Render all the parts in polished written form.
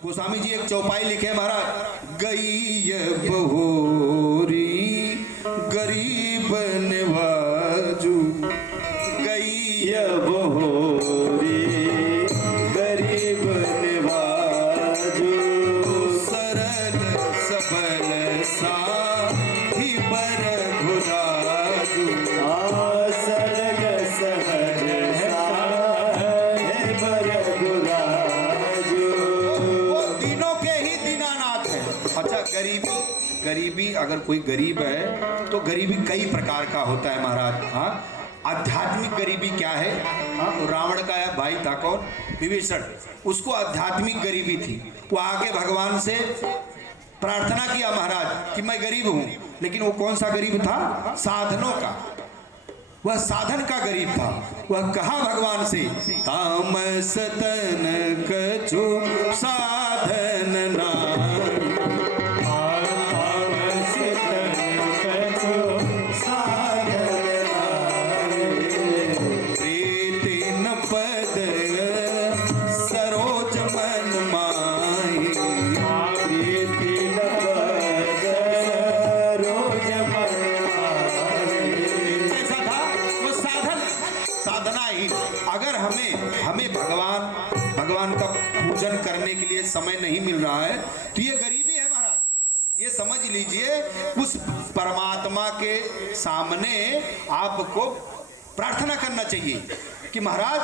गोस्वामी जी एक चौपाई लिखे महाराज, गई बहोरी गरीब नवाजू, गई बहोरी गरीब नवाजू, सरल सबल साही बर घुराजू, सरल सहज साहे बर घुराजू। वो तीनों के ही दीनानाथ है। अच्छा, गरीबी अगर कोई गरीब है तो गरीबी कई प्रकार का होता है महाराज। हाँ, आध्यात्मिक गरीबी क्या है? हाँ, रावण का भाई था कौन? विभीषण। उसको आध्यात्मिक गरीबी थी। वो आके भगवान से प्रार्थना किया महाराज कि मैं गरीब हूं, लेकिन वो कौन सा गरीब था? साधनों का। वह साधन का गरीब था। वह कहा भगवान से, तामस तन कछु साधन नाई, तामस तन कछु साधन नाई, प्रीतिन पद सरोज मन माई, प्रीतिन पद सरोज मन माई। ऐसा था वो साधन, साधना ही। अगर हमें भगवान का पूजन करने के लिए समय नहीं मिल रहा है तो ये गरीबी है महाराज। ये समझ लीजिए, उस परमात्मा के सामने आपको प्रार्थना करना चाहिए कि महाराज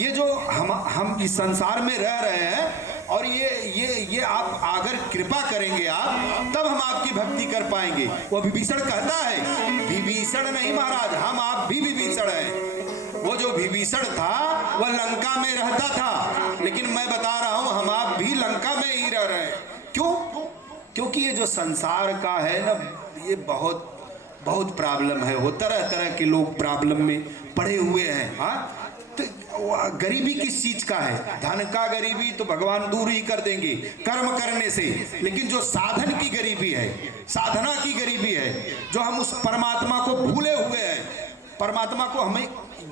ये जो हम इस संसार में रह रहे हैं और ये आप अगर कृपा करेंगे आप, तब हम आपकी भक्ति कर पाएंगे। वो विभीषण कहता है, विभीषण नहीं महाराज, हम आप भी विभीषण हैं। वो जो विभीषण था वह लंका में रहता था, लेकिन मैं बता रहा हूं हम आप भी लंका में ही रह रहे हैं। क्यों? क्योंकि ये जो संसार का है ना, ये बहुत प्रॉब्लम है। वो तरह तरह के लोग प्रॉब्लम में पड़े हुए हैं। हाँ, तो गरीबी किस चीज का है? धन का गरीबी तो भगवान दूर ही कर देंगे कर्म करने से, लेकिन जो साधन की गरीबी है, साधना की गरीबी है, जो हम उस परमात्मा को भूले हुए हैं, परमात्मा को हमें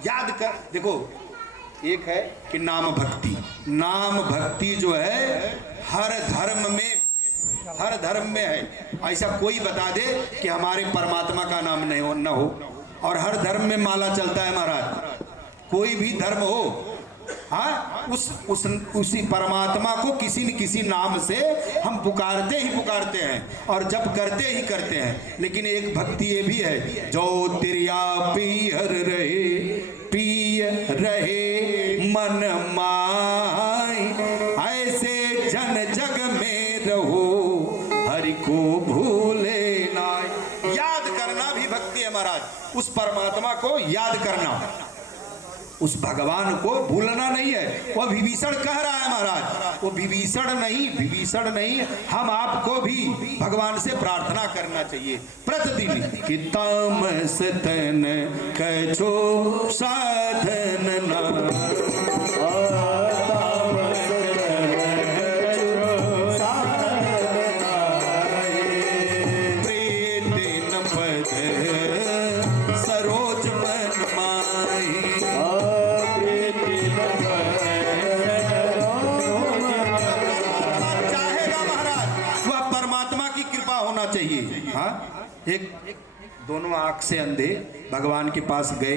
याद कर। देखो, एक है कि नाम भक्ति जो है हर धर्म में है। ऐसा कोई बता दे कि हमारे परमात्मा का नाम नहीं हो, न हो। और हर धर्म में माला चलता है महाराज, कोई भी धर्म हो। हाँ, उसी परमात्मा को किसी न किसी नाम से हम पुकारते हैं और जब करते ही करते हैं। लेकिन एक भक्ति ये भी है, जो तिरिया प्रिय रहे मन माई, ऐसे जन जग में रहो हरि को भूले नाई। याद करना भी भक्ति है महाराज। उस परमात्मा को याद करना, उस भगवान को भूलना नहीं है। वह विभीषण कह रहा है महाराज, वो विभीषण नहीं, हम आपको भी भगवान से प्रार्थना करना चाहिए प्रतिदिन कि तामस तन कछो साधन ना, तामस तन कछु साधन नाई, प्रीतिन पद सरोज मन माई, चाहेगा महाराज वह परमात्मा की कृपा होना चाहिए। हाँ, एक दोनों आंख से अंधे भगवान के पास गए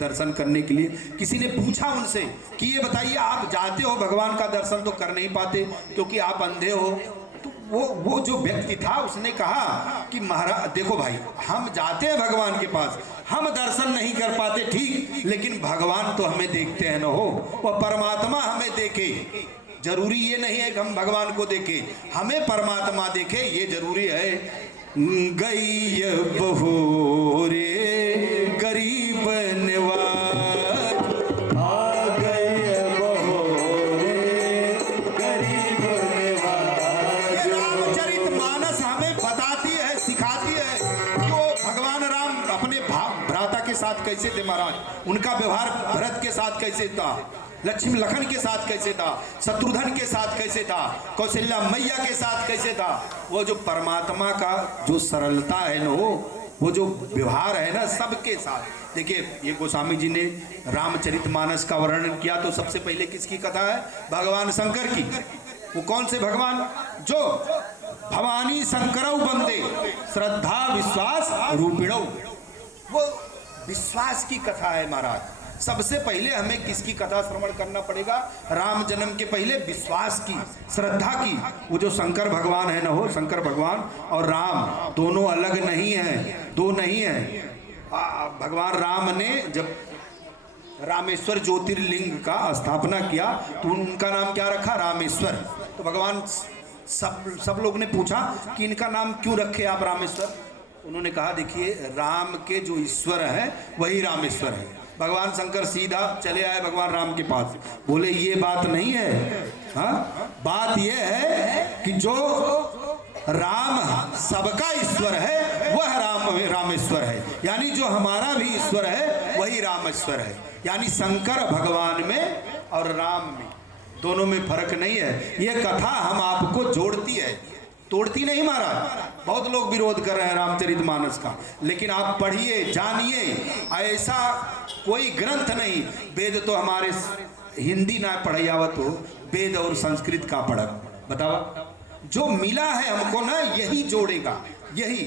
दर्शन करने के लिए। किसी ने पूछा उनसे कि ये बताइए, आप जाते हो भगवान का दर्शन तो कर नहीं पाते क्योंकि आप अंधे हो। तो वो जो व्यक्ति था उसने कहा कि महाराज देखो भाई, हम जाते हैं भगवान के पास, हम दर्शन नहीं कर पाते ठीक, लेकिन भगवान तो हमें देखते हैं ना हो। वह परमात्मा हमें देखे, जरूरी ये नहीं है कि हम भगवान को देखें, हमें परमात्मा देखे, ये जरूरी है। गई बहोरे गरीब निवाज, आ गई बहोरे गरीब निवाज। रामचरितमानस हमें बताती है, सिखाती है कि वो भगवान राम अपने भ्राता के साथ कैसे थे महाराज, उनका व्यवहार भरत के साथ कैसे था, लक्ष्मी लखन के साथ कैसे था, शत्रुघ्न के साथ कैसे था, कौशल्या मैया के साथ कैसे था। वो जो परमात्मा का जो सरलता है ना, वो जो व्यवहार है ना सबके साथ। देखिए, ये गोस्वामी जी ने रामचरितमानस का वर्णन किया तो सबसे पहले किसकी कथा है? भगवान शंकर की। वो कौन से भगवान? जो भवानी शंकरौ बंदे श्रद्धा विश्वास रूपिणौ। वो विश्वास की कथा है महाराज। सबसे पहले हमें किसकी कथा श्रवण करना पड़ेगा? राम जन्म के पहले विश्वास की, श्रद्धा की। वो जो शंकर भगवान है ना, हो शंकर भगवान और राम दोनों अलग नहीं है, दो नहीं है। भगवान राम ने जब रामेश्वर ज्योतिर्लिंग का स्थापना किया तो उनका नाम क्या रखा? रामेश्वर। तो भगवान सब लोग ने पूछा कि इनका नाम क्यों रखे आप रामेश्वर? उन्होंने कहा देखिए, राम के जो ईश्वर है वही रामेश्वर है। भगवान शंकर सीधा चले आए भगवान राम के पास, बोले ये बात नहीं है। हाँ, बात ये है कि जो राम सबका ईश्वर है वह रामेश्वर है, यानी जो हमारा भी ईश्वर है वही रामेश्वर है। यानी शंकर भगवान में और राम में, दोनों में फर्क नहीं है। ये कथा हम आपको जोड़ती है, तोड़ती नहीं महाराज। बहुत लोग विरोध कर रहे हैं रामचरितमानस का, लेकिन आप पढ़िए, जानिए। ऐसा कोई ग्रंथ नहीं, वेद तो हमारे हिंदी ना पढ़े आवत हो, वेद और संस्कृत का पढ़ बताओ। जो मिला है हमको ना, यही जोड़ेगा, यही